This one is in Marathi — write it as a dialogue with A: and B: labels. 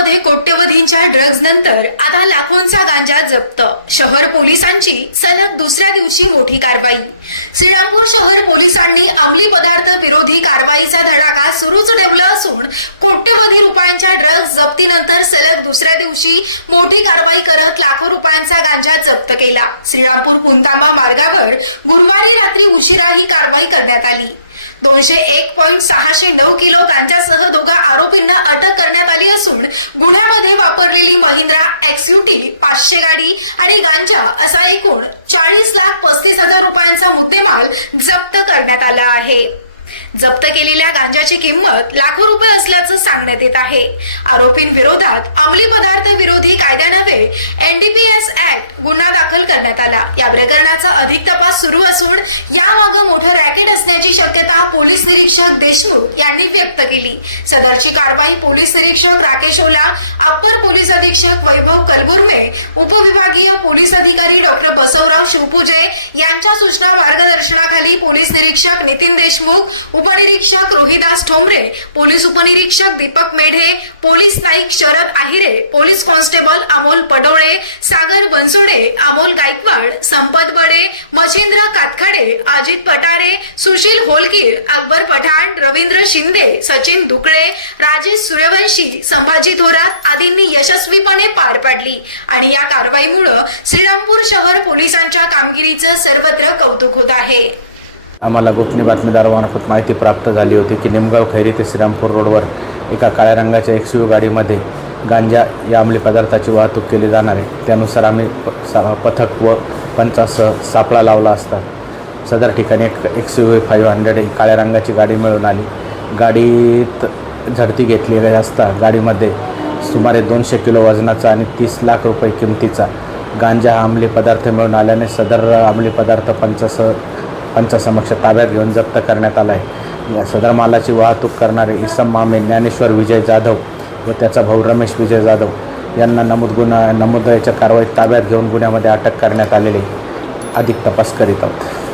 A: रुपयांच्या ड्रग्ज नंतर आता लाखोंचा गांजा जप्त. शहर पोलिसांची सलग दुसऱ्या दिवशी मोठी कारवाई. श्रीरामपूर शहर पोलिसांनी अंमली पदार्थ विरोधी कारवाईचा धडाका सुरूच ठेवला असून कोट्यवधी रुपयांच्या ड्रग्ज जप्तीनंतर सलग दुसऱ्या दिवशी मोठी कारवाई करत लाखो रुपयांचा गांजा जप्त केला. श्रीरामपूर पुंतामा मार्गावर गुरुवारी रात्री उशिरा ही कारवाई करण्यात आली. दोनशे एक पॉईंट सहाशे नऊ किलो गांजासह दोघा आरोपींना अटक करण्यात आली असून गुन्ह्यामध्ये वापरलेली महिंद्रा एक्सयुटी पाचशे गाडी आणि गांजा असा एकूण चाळीस लाख पस्तीस हजार रुपयांचा मुद्देमाल जप्त करण्यात आला आहे. जप्त केलेल्या गांजाची किंमत लाखो रुपये असल्याचं सांगण्यात येत आहे. आरोपींविरोधात अंमली पदार्थ विरोधी कायद्यानवे एनडीपीएस ऍक्ट गुन्हा दाखल करण्यात आला. या प्रकरणाचा अधिक तपास सुरू असून यामागे मोठं रॅकेट असण्याची निरीक्षक देशमुख यांनी व्यक्त केली. सदरची कारवाई पोलीस निरीक्षक राकेश ओला अप्पर पोलीस अधीक्षक वैभव कलबुर्वे उपविभागीय पोलीस अधिकारी डॉक्टर बसव शिवपूजे यांच्या सूचना मार्गदर्शनाखाली पोलीस निरीक्षक नितीन देशमुख उपनिरीक्षक रोहिदास ठोंबरे पोलीस उपनिरीक्षक Deepak Medhe police Naik Sharad Ahire police constable Amol Padole Sagar Bansode Amol Gaikwad Sampat Bade Machhindra Katkhade Ajit Patare Sushil होलकीर Akbar Pathan Ravindra Shinde Sachin दुकळे Rajesh Suryavanshi Sambhaji Thorat आदींनी यशस्वीपणे पार पाडली. आणि या कारवाईमुळे श्रीरामपूर शहर पोलिसांच्या कामगिरीचं सर्वत्र कौतुक होत आहे.
B: आम्हाला गोपनीय बातमीदारामार्फत माहिती प्राप्त झाली होती की निमगाव खैरी ते श्रीरामपूर रोडवर एका काळ्या रंगाच्या एक्सयू गाडीमध्ये गांजा या अंमली पदार्थाची वाहतूक केली जाणार आहे. त्यानुसार आम्ही प सा पथक व पंचासह सापळा लावला असता. सदर ठिकाणी एक एक्स यू फाईव्ह हंड्रेड ही काळ्या रंगाची गाडी मिळून आली. गाडीत झडती घेतलेली असता गाडीमध्ये सुमारे दोनशे किलो वजनाचा आणि तीस लाख रुपये किमतीचा गांजा हा अंमली पदार्थ मिळून आल्याने सदर अंमली पदार्थ पंचस पंचासमक्ष ताब्यात घेऊन जप्त करण्यात आला आहे. या सदर मालाची वाहतूक करणारे इसम मामे ज्ञानेश्वर विजय जाधव व त्याचा भाऊ रमेश विजय जाधव यांना नमूद गुन्हा नमूद याच्या कारवाईत ताब्यात घेऊन गुन्ह्यामध्ये अटक करण्यात आलेली अधिक तपास करीत आहोत.